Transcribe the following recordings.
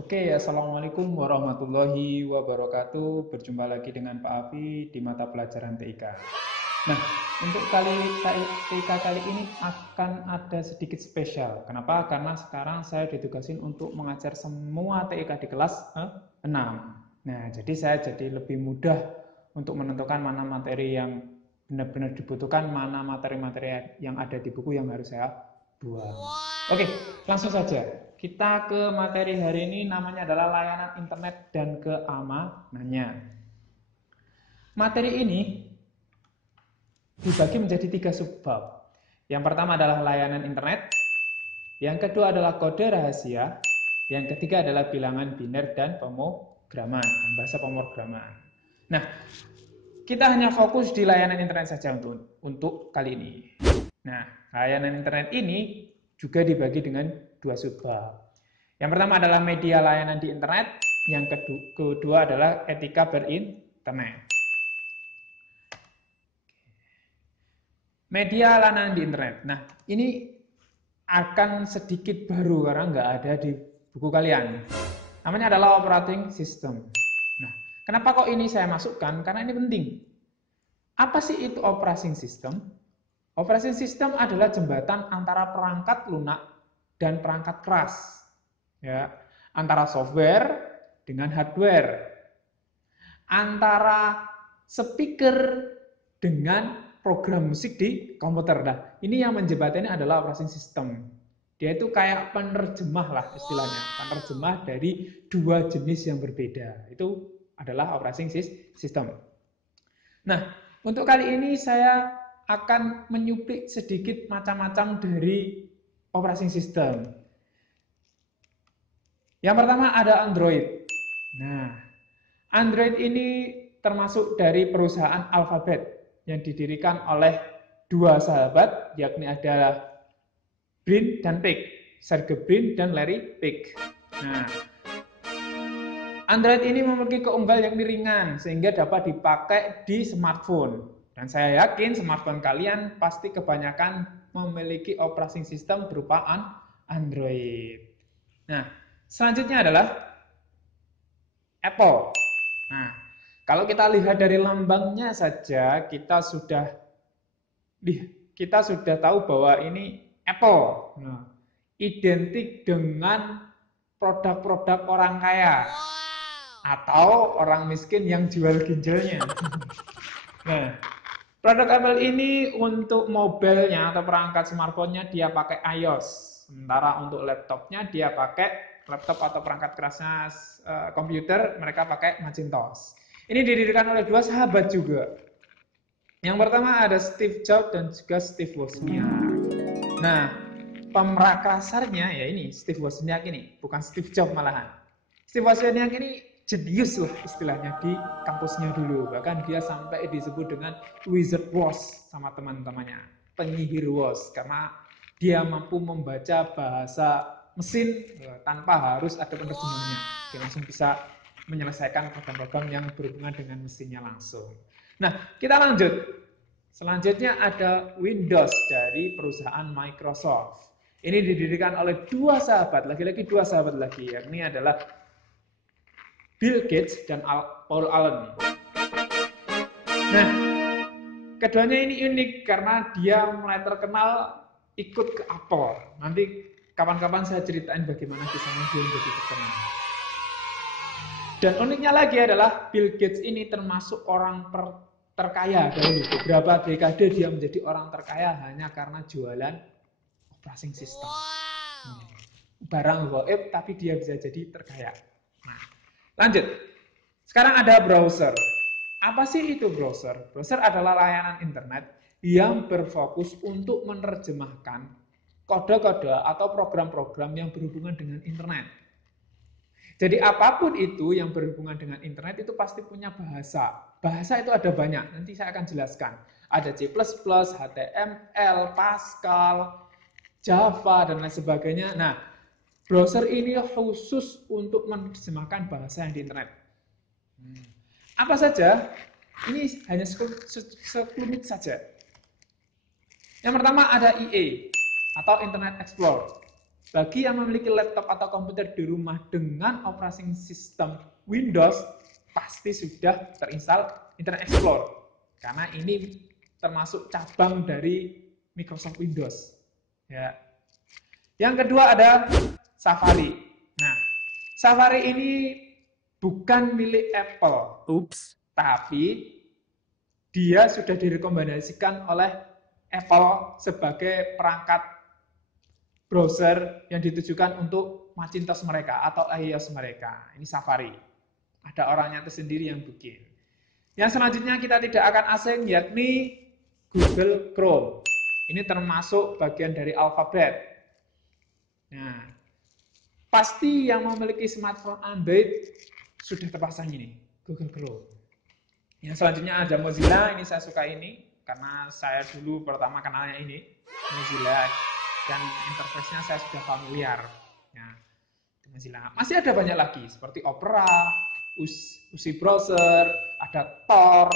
Oke, assalamualaikum warahmatullahi wabarakatuh. Berjumpa lagi dengan Pak Afi di mata pelajaran TIK. Nah, untuk TIK kali ini akan ada sedikit spesial. Kenapa? Karena sekarang saya ditugasin untuk mengajar semua TIK di kelas 6. Nah, jadi saya jadi lebih mudah untuk menentukan mana materi yang benar-benar dibutuhkan, mana materi-materi yang ada di buku yang harus saya buang. Oke, langsung saja. Kita ke materi hari ini, namanya adalah layanan internet dan keamanannya. Materi ini dibagi menjadi 3 subbab. Yang pertama adalah layanan internet, yang kedua adalah kode rahasia, yang ketiga adalah bilangan biner dan pemrograman, bahasa pemrograman. Nah, kita hanya fokus di layanan internet saja untuk kali ini. Nah, layanan internet ini juga dibagi dengan 2 subbab. Yang pertama adalah media layanan di internet, yang kedua adalah etika berinternet. Media layanan di internet. Nah, ini akan sedikit baru karena nggak ada di buku kalian. Namanya adalah operating system. Nah, kenapa kok ini saya masukkan? Karena ini penting. Apa sih itu operating system? Operating system adalah jembatan antara perangkat lunak dan perangkat keras, ya, antara software dengan hardware, antara speaker dengan program musik di komputer. Nah, ini yang menjembatani adalah operating system. Dia itu kayak penerjemah lah istilahnya, penerjemah dari dua jenis yang berbeda. Itu adalah operating system. Nah, untuk kali ini saya akan menyuplik sedikit macam-macam dari operating system. Yang pertama ada Android. Nah, Android ini termasuk dari perusahaan Alphabet yang didirikan oleh dua sahabat, yakni adalah Brin dan Peck, Sergey Brin dan Larry Peck. Nah, Android ini memiliki keunggulan yang ringan sehingga dapat dipakai di smartphone. Dan saya yakin smartphone kalian pasti kebanyakan memiliki operating system berupa Android. Nah, selanjutnya adalah Apple. Nah, kalau kita lihat dari lambangnya saja kita sudah tahu bahwa ini Apple. Nah, identik dengan produk-produk orang kaya atau orang miskin yang jual ginjalnya. Nah, produk Apple ini untuk mobilnya atau perangkat smartphone-nya dia pakai iOS. Sementara untuk laptopnya dia pakai laptop atau perangkat kerasnya komputer mereka pakai Macintosh. Ini didirikan oleh dua sahabat juga. Yang pertama ada Steve Jobs dan juga Steve Wozniak. Nah, pemrakasarnya ya ini Steve Wozniak ini, bukan Steve Jobs malahan. Steve Wozniak ini jenius lah istilahnya di kampusnya dulu. Bahkan dia sampai disebut dengan Wizard Woz sama teman-temannya, penyihir Woz, karena dia mampu membaca bahasa mesin tanpa harus ada penerjemahnya. Dia langsung bisa menyelesaikan program-program yang berhubungan dengan mesinnya langsung. Nah, kita lanjut. Selanjutnya ada Windows dari perusahaan Microsoft. Ini didirikan oleh dua sahabat, lagi-lagi dua sahabat lagi, yakni adalah Bill Gates dan Paul Allen. Nah, keduanya ini unik karena dia mulai terkenal ikut ke Apple. Nanti kapan-kapan saya ceritain bagaimana kisahnya dia menjadi terkenal. Dan uniknya lagi adalah Bill Gates ini termasuk orang terkaya dahulu. Beberapa dekade dia menjadi orang terkaya hanya karena jualan operating system. Barang goib tapi dia bisa jadi terkaya. Nah, lanjut. Sekarang ada browser. Apa sih itu browser? Browser adalah layanan internet yang berfokus untuk menerjemahkan kode-kode atau program-program yang berhubungan dengan internet. Jadi apapun itu yang berhubungan dengan internet itu pasti punya bahasa. Bahasa itu ada banyak, nanti saya akan jelaskan. Ada C++, HTML, Pascal, Java, dan lain sebagainya. Nah, browser ini khusus untuk menerjemahkan bahasa yang di internet. Apa saja? Ini hanya sekelumit saja. Yang pertama ada IE atau Internet Explorer. Bagi yang memiliki laptop atau komputer di rumah dengan operating system Windows, pasti sudah terinstall Internet Explorer. Karena ini termasuk cabang dari Microsoft Windows. Ya. Yang kedua ada Safari. Nah, Safari ini bukan milik Apple. Tapi dia sudah direkomendasikan oleh Apple sebagai perangkat browser yang ditujukan untuk Macintosh mereka atau iOS mereka. Ini Safari. Ada orangnya tersendiri yang bikin. Yang selanjutnya kita tidak akan asing yakni Google Chrome. Ini termasuk bagian dari Alphabet. Nah, pasti yang memiliki smartphone Android sudah terpasang ini, Google Chrome. Yang selanjutnya ada Mozilla, ini saya suka ini karena saya dulu pertama kenalnya ini Mozilla. Dan interface-nya saya sudah familiar. Nah, Mozilla. Masih ada banyak lagi seperti Opera, UC Browser, ada Tor.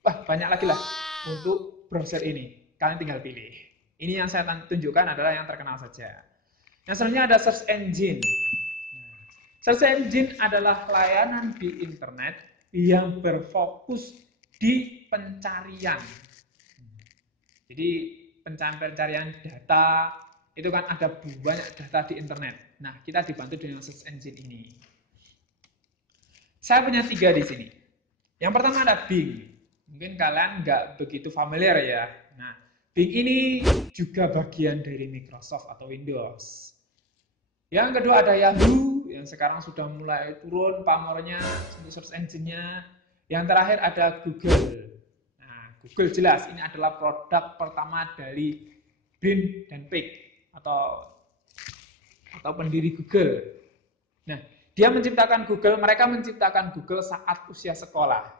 Wah, banyak lagi lah untuk browser ini. Kalian tinggal pilih. Ini yang saya tunjukkan adalah yang terkenal saja. Yang selanjutnya ada search engine. Search engine adalah layanan di internet yang berfokus di pencarian. Jadi pencarian data, itu kan ada banyak data di internet. Nah, kita dibantu dengan search engine ini. Saya punya 3 di sini. Yang pertama ada Bing. Mungkin kalian nggak begitu familiar ya. Nah, Bing ini juga bagian dari Microsoft atau Windows. Yang kedua ada Yahoo, yang sekarang sudah mulai turun pamornya untuk search engine-nya. Yang terakhir ada Google. Google jelas ini adalah produk pertama dari Brin dan Peck atau pendiri Google. Nah, dia menciptakan Google, mereka menciptakan Google saat usia sekolah.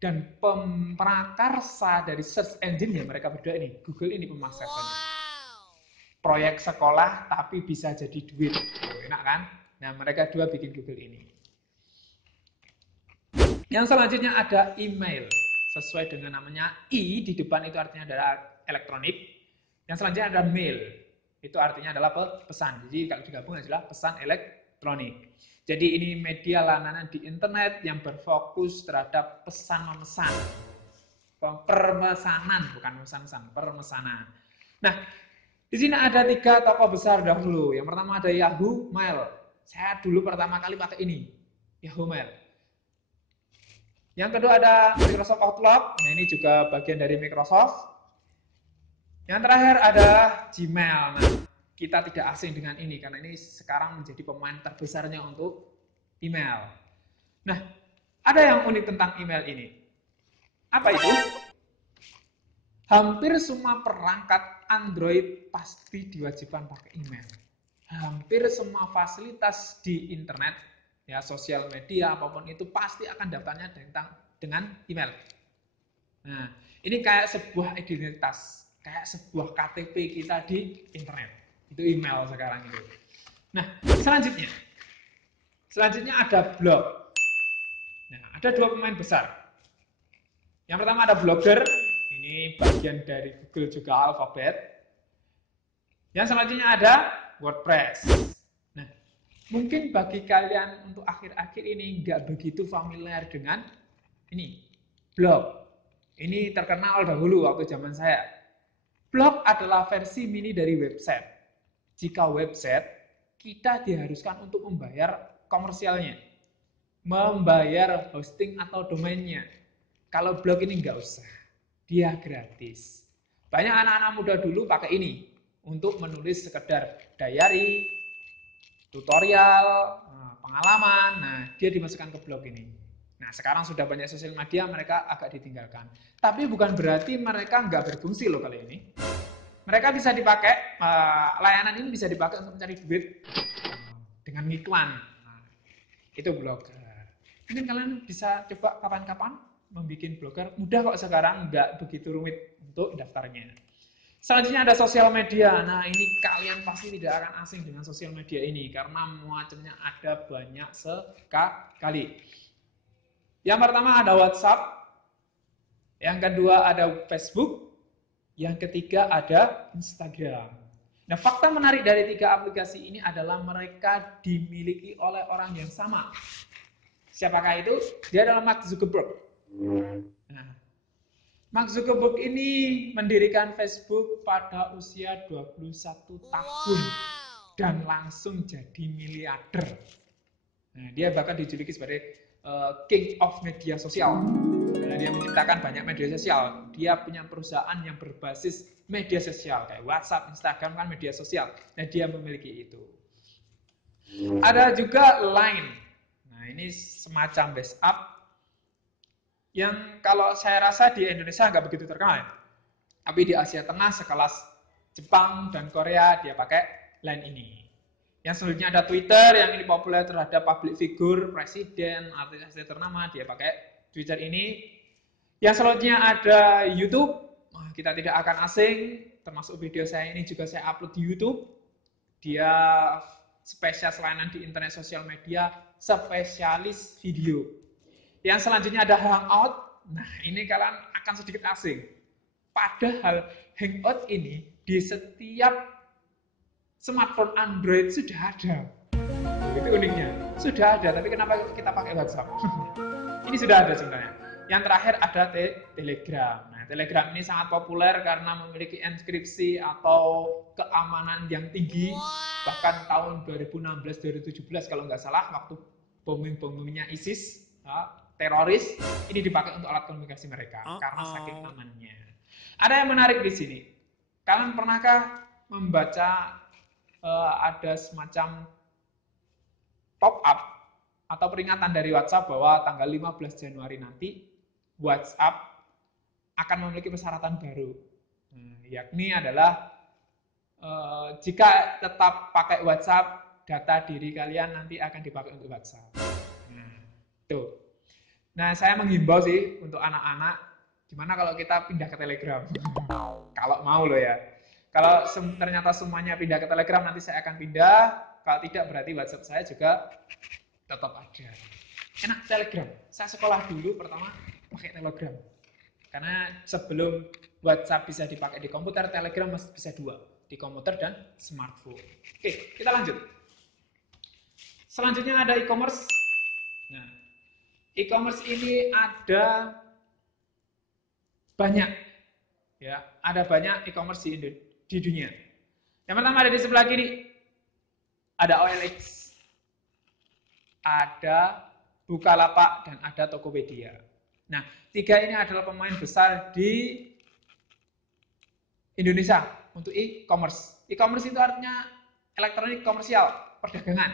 Dan pemrakarsa dari search engine ya mereka berdua ini, Google ini pemasarannya. Proyek sekolah tapi bisa jadi duit. Enak kan? Nah, mereka dua bikin Google ini. Yang selanjutnya ada email. Sesuai dengan namanya I di depan itu artinya adalah elektronik. Yang selanjutnya ada mail. Itu artinya adalah pesan. Jadi kalau digabung adalah pesan elektronik. Jadi ini media layanan di internet yang berfokus terhadap pesan memesan. Permesanan, bukan pesan-pesan, permesanan. Nah, di sini ada 3 tokoh besar dahulu. Yang pertama ada Yahoo Mail. Saya dulu pertama kali pakai ini, Yahoo Mail. Yang kedua ada Microsoft Outlook, nah ini juga bagian dari Microsoft. Yang terakhir ada Gmail. Nah, kita tidak asing dengan ini karena ini sekarang menjadi pemain terbesarnya untuk email. Nah, ada yang unik tentang email ini. Apa itu? Hampir semua perangkat Android pasti diwajibkan pakai email. Hampir semua fasilitas di internet, ya sosial media apapun itu pasti akan daftarnya dengan email. Nah, ini kayak sebuah identitas, kayak sebuah KTP kita di internet. Itu email sekarang itu. Nah, selanjutnya ada blog. Nah, ada 2 pemain besar. Yang pertama ada Blogger, ini bagian dari Google juga Alphabet. Yang selanjutnya ada WordPress. Nah, mungkin bagi kalian untuk akhir-akhir ini nggak begitu familiar dengan ini, blog. Ini terkenal dahulu waktu zaman saya. Blog adalah versi mini dari website. Jika website, kita diharuskan untuk membayar komersialnya. Membayar hosting atau domainnya. Kalau blog ini nggak usah. Dia gratis. Banyak anak-anak muda dulu pakai ini untuk menulis sekedar diary, tutorial, pengalaman. Nah, dia dimasukkan ke blog ini. Nah, sekarang sudah banyak sosial media, mereka agak ditinggalkan. Tapi bukan berarti mereka nggak berfungsi loh kali ini. Mereka bisa dipakai, layanan ini bisa dipakai untuk mencari duit dengan iklan. Nah, itu blogger. Mungkin kalian bisa coba kapan-kapan membuat blogger. Mudah kok sekarang, nggak begitu rumit untuk daftarnya. Selanjutnya ada sosial media. Nah, ini kalian pasti tidak akan asing dengan sosial media ini karena macamnya ada banyak sekali. Yang pertama ada WhatsApp, yang kedua ada Facebook, yang ketiga ada Instagram. Nah, fakta menarik dari 3 aplikasi ini adalah mereka dimiliki oleh orang yang sama. Siapakah itu? Dia adalah Mark Zuckerberg. Nah, Mark Zuckerberg ini mendirikan Facebook pada usia 21 tahun dan langsung jadi miliarder. Nah, dia bahkan dijuluki sebagai King of Media Sosial. Nah, dia menciptakan banyak media sosial. Dia punya perusahaan yang berbasis media sosial kayak WhatsApp, Instagram kan media sosial. Nah, dia memiliki itu. Ada juga Line. Nah, ini semacam WhatsApp yang kalau saya rasa di Indonesia nggak begitu terkenal ya. Tapi di Asia Tengah sekelas Jepang dan Korea dia pakai Line ini. Yang selanjutnya ada Twitter yang ini populer terhadap public figure, presiden, artis-artis ternama, dia pakai Twitter ini. Yang selanjutnya ada YouTube, kita tidak akan asing, termasuk video saya ini juga saya upload di YouTube. Dia spesialis layanan di internet sosial media, spesialis video. Yang selanjutnya ada Hangout, nah ini kalian akan sedikit asing. Padahal Hangout ini di setiap smartphone Android sudah ada. Itu uniknya. Sudah ada, tapi kenapa kita pakai WhatsApp? Ini sudah ada sebenarnya. Yang terakhir ada Telegram. Nah, Telegram ini sangat populer karena memiliki enkripsi atau keamanan yang tinggi. Bahkan tahun 2016-2017 kalau nggak salah, waktu bombing-bombingnya ISIS, teroris, ini dipakai untuk alat komunikasi mereka karena saking amannya. Ada yang menarik di sini. Kalian pernahkah membaca ada semacam pop up atau peringatan dari WhatsApp bahwa tanggal 15 Januari nanti WhatsApp akan memiliki persyaratan baru, yakni adalah jika tetap pakai WhatsApp, data diri kalian nanti akan dipakai untuk WhatsApp. Tuh. Nah, saya menghimbau sih untuk anak-anak, gimana kalau kita pindah ke Telegram? Kalau mau loh ya. Kalau ternyata semuanya pindah ke Telegram, nanti saya akan pindah. Kalau tidak, berarti WhatsApp saya juga tetap ada. Enak Telegram. Saya sekolah dulu pertama pakai Telegram. Karena sebelum WhatsApp bisa dipakai di komputer, Telegram masih bisa dua. Di komputer dan smartphone. Oke, kita lanjut. Selanjutnya ada e-commerce. Nah, e-commerce ini ada banyak. Ya, ada banyak e-commerce di dunia. Yang pertama ada di sebelah kiri, ada OLX, ada Bukalapak, dan ada Tokopedia. Nah, 3 ini adalah pemain besar di Indonesia untuk e-commerce. E-commerce itu artinya elektronik komersial, perdagangan.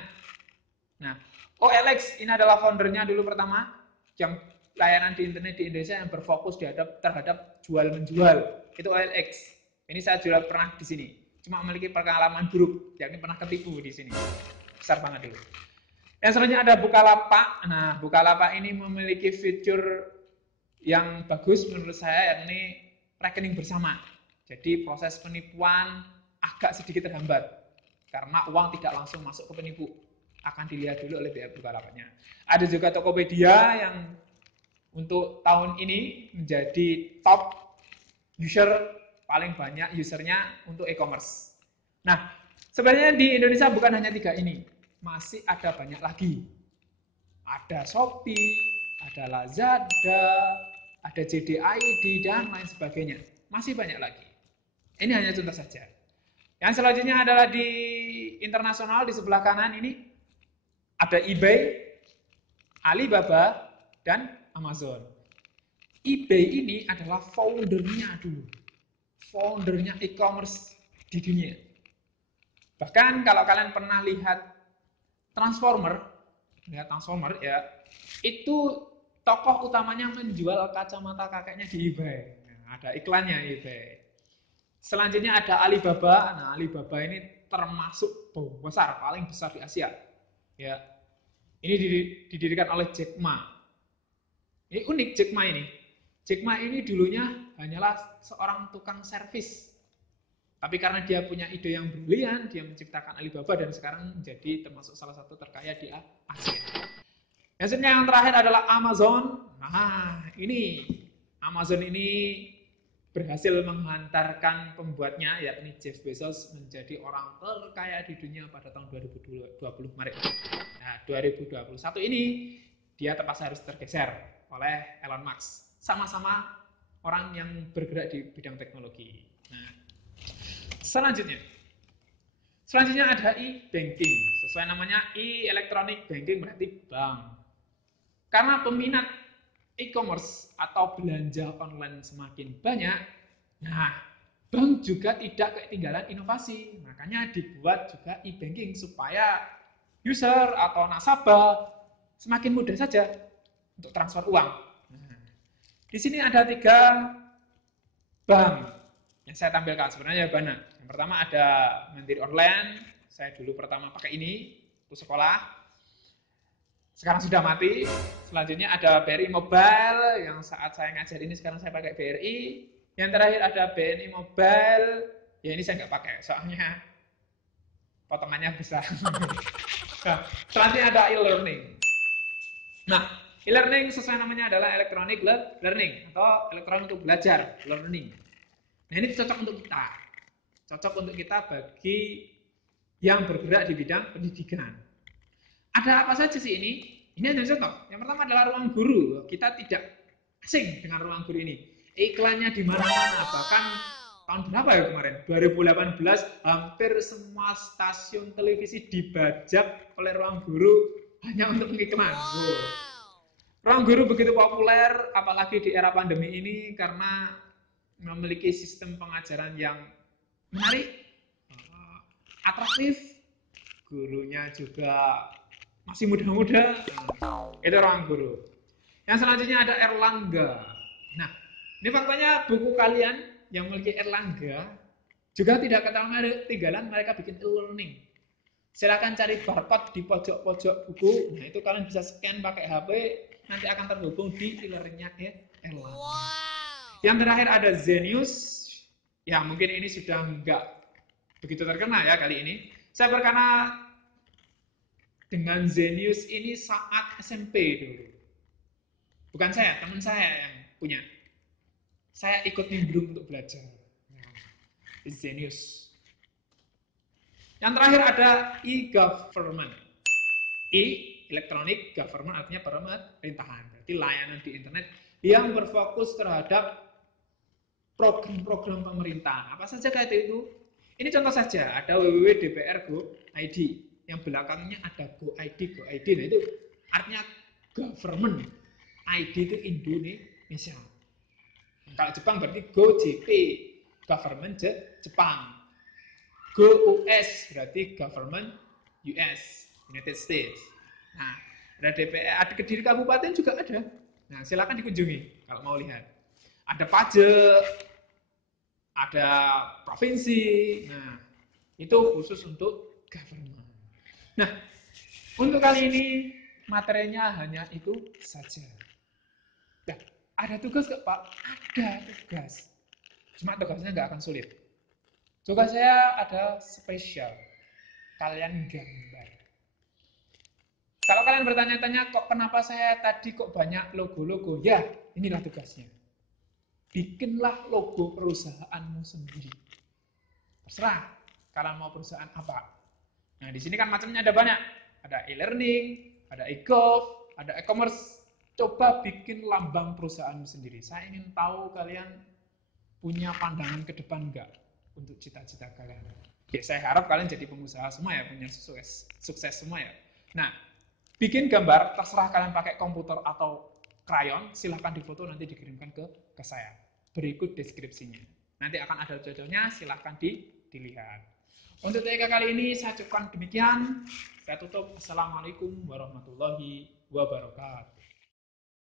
Nah, OLX ini adalah foundernya dulu pertama, yang layanan di internet di Indonesia yang berfokus terhadap jual-menjual. Itu OLX. Ini saya juga pernah di sini. Cuma memiliki pengalaman buruk, yakni pernah ketipu di sini. Besar banget dulu. Yang selanjutnya ada Bukalapak. Nah, Bukalapak ini memiliki fitur yang bagus menurut saya, yakni rekening bersama. Jadi proses penipuan agak sedikit terhambat karena uang tidak langsung masuk ke penipu. Akan dilihat dulu oleh pihak Bukalapaknya. Ada juga Tokopedia yang untuk tahun ini menjadi top user, paling banyak usernya untuk e-commerce. Nah, sebenarnya di Indonesia bukan hanya 3 ini, masih ada banyak lagi. Ada Shopee, ada Lazada, ada JD.ID, dan lain sebagainya. Masih banyak lagi. Ini hanya contoh saja. Yang selanjutnya adalah di internasional, di sebelah kanan ini ada eBay, Alibaba, dan Amazon. eBay ini adalah foundernya dulu. Foundernya e-commerce di dunia. Bahkan kalau kalian pernah lihat Transformer ya, itu tokoh utamanya menjual kacamata kakeknya di eBay. Nah, ada iklannya eBay. Selanjutnya ada Alibaba. Nah, Alibaba ini termasuk besar, paling besar di Asia. Ya. Ini didirikan oleh Jack Ma. Ini unik Jack Ma ini. Jack Ma ini dulunya hanyalah seorang tukang servis. Tapi karena dia punya ide yang brilian, dia menciptakan Alibaba dan sekarang menjadi termasuk salah satu terkaya di Asia. Yang terakhir adalah Amazon. Nah, ini Amazon ini berhasil menghantarkan pembuatnya, yakni Jeff Bezos, menjadi orang terkaya di dunia pada tahun 2020 kemarin. Nah, 2021 ini dia terpaksa harus tergeser oleh Elon Musk. Sama-sama orang yang bergerak di bidang teknologi. Nah, selanjutnya ada e-banking. Sesuai namanya, e-electronic banking berarti bank. Karena peminat e-commerce atau belanja online semakin banyak, nah bank juga tidak ketinggalan inovasi. Makanya dibuat juga e-banking supaya user atau nasabah semakin mudah saja untuk transfer uang. Nah, di sini ada 3 bank yang saya tampilkan. Sebenarnya banyak. Yang pertama ada Mandiri Online. Saya dulu pertama pakai ini untuk sekolah. Sekarang sudah mati. Selanjutnya ada BRI Mobile yang saat saya ngajar ini sekarang saya pakai BRI. Yang terakhir ada BNI Mobile. Ya ini saya nggak pakai soalnya potongannya besar. Nah, selanjutnya ada e-learning. Nah, e-learning sesuai namanya adalah electronic learning atau elektronik untuk belajar, learning. Nah, ini cocok untuk kita. Cocok untuk kita bagi yang bergerak di bidang pendidikan. Ada apa saja sih ini? Ini ada contoh. Yang pertama adalah ruang guru. Kita tidak asing dengan ruang guru ini. Iklannya di mana-mana. Bahkan tahun berapa ya kemarin? 2018 hampir semua stasiun televisi dibajak oleh ruang guru hanya untuk mengiklan. Ruang guru begitu populer, apalagi di era pandemi ini karena memiliki sistem pengajaran yang menarik, atraktif, gurunya juga masih muda-muda. Itu ruang guru. Yang selanjutnya ada Erlangga. Nah, ini faktanya buku kalian yang memiliki Erlangga juga tidak ketinggalan mereka bikin e-learning. Silakan cari barcode di pojok-pojok buku. Nah, itu kalian bisa scan pakai HP, nanti akan terhubung di e-learningnya Erlangga. Yang terakhir ada Zenius. Ya, mungkin ini sudah nggak begitu terkenal ya kali ini. Saya berkenal dengan Zenius ini saat SMP dulu. Bukan saya, teman saya yang punya. Saya ikut nimbrung untuk belajar. Zenius. Yang terakhir ada e-government. E-electronic government artinya pemerintahan. Berarti layanan di internet yang berfokus terhadap program-program pemerintah. Apa saja kayak itu? Ini contoh saja, ada www.dpr.go.id yang belakangnya ada go.id. Nah itu artinya government. ID itu Indonesia. Kalau Jepang berarti GoJP, government Jepang. GOUS berarti government US, United States. Nah, ada DPR, ada Kediri Kabupaten juga ada. Nah, silakan dikunjungi kalau mau lihat. Ada pajak, ada provinsi. Nah, itu khusus untuk government. Nah, untuk kali ini materinya hanya itu saja. Nah, ada tugas nggak Pak? Ada tugas. Cuma tugasnya nggak akan sulit. Tugas saya ada spesial. Kalian gambar. Kalau kalian bertanya-tanya kok kenapa saya tadi kok banyak logo-logo? Ya, inilah tugasnya. Bikinlah logo perusahaanmu sendiri. Terserah kalian mau perusahaan apa. Nah, di sini kan macamnya ada banyak. Ada e-learning, ada e-gov, ada e-commerce. Coba bikin lambang perusahaanmu sendiri. Saya ingin tahu kalian punya pandangan ke depan enggak untuk cita-cita kalian. Ya, saya harap kalian jadi pengusaha semua ya, punya sukses semua ya. Nah, bikin gambar, terserah kalian pakai komputer atau krayon, silahkan difoto nanti dikirimkan ke saya. Berikut deskripsinya. Nanti akan ada jodohnya, silahkan dilihat. Untuk TK kali ini saya cukupkan demikian. Saya tutup. Assalamualaikum warahmatullahi wabarakatuh.